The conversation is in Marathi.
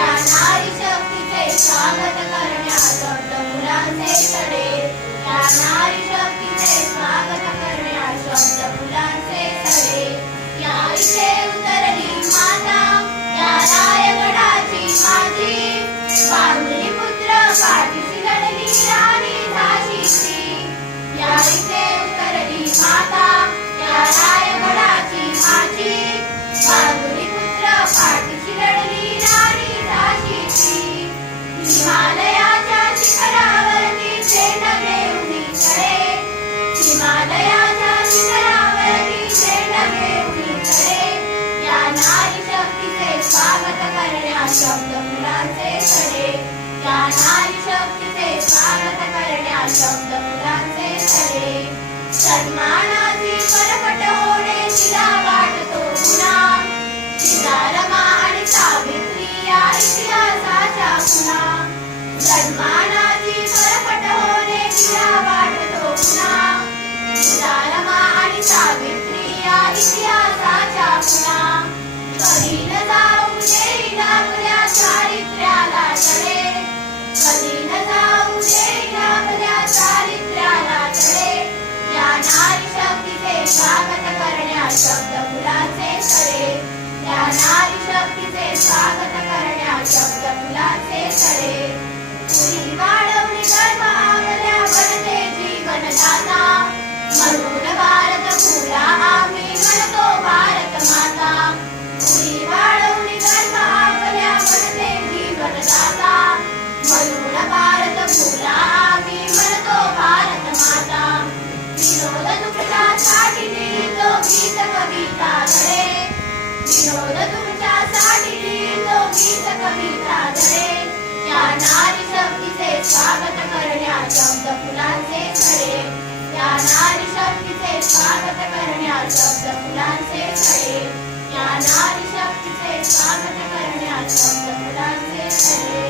या नारी शक्तीचे स्वागत करण्या शब्द फुलांचे सडे या नारी शक्तीचे स्वागत करण्या शब्द फुलांचे सडे या इथे उतरली माता या रायगडाची माझी बाहुली पुत्र पाठीशी लढली राणी झाशीची या इथे उतरली माता या रायगडाची माझी बाहुली पुत्र पाठीशी लढली राणी झाशीची हिमालयाच्या शिखरावरती झेंड घेऊन चढे हिमालयाच्या शिखरावरती झेंड घेऊन चढे या नारी शक्तीचे स्वागत करण्या शब्द फुलांचे सडे या नारी शक्तीचे स्वागत करण्या शब्द फुलांचे सडे सन्मानाची परकट होणे तिला वाटतो पुन्हा सीतारमा आणि सावित्री या इतिहासाच्या पुन्हा सन्मानाची परकट होणे तिला वाटतो पुन्हा सीतारमा आणि सावित्री या इतिहासाच्या पुन्हा कधी न जाऊ देईन आपल्या चारित्र्याला तडे कधी न जाऊ देईन आपल्या चारित्र्याला तडे या नारी शक्तीचे स्वागत करण्या शब्द फुलांचे सडे या नारी शक्तीचे स्वागत करण्या शब्द फुलांचे सडे पुरी वाढवणी गर्भ आपल्या बनते जीवनदाता म्हणून भारत फुला आम्ही म्हणतो भारत माता पुरी वाढवणी गर्भ आपल्या बनते जीवनदाता म्हणून भारत फुला आम्ही म्हणतो भारत माता विनोद तुमच्यासाठी लिहितो गीत कविता धडे विनोद तुमच्यासाठी लिहितो गीत कविता धडे या नारी शक्तीचे स्वागत करण्या शब्द फुलांचे सडे या नारी शक्तीचे स्वागत करण्या शब्द फुलांचे सडे या नारी शक्तीचे स्वागत करण्या शब्द फुलांचे सडे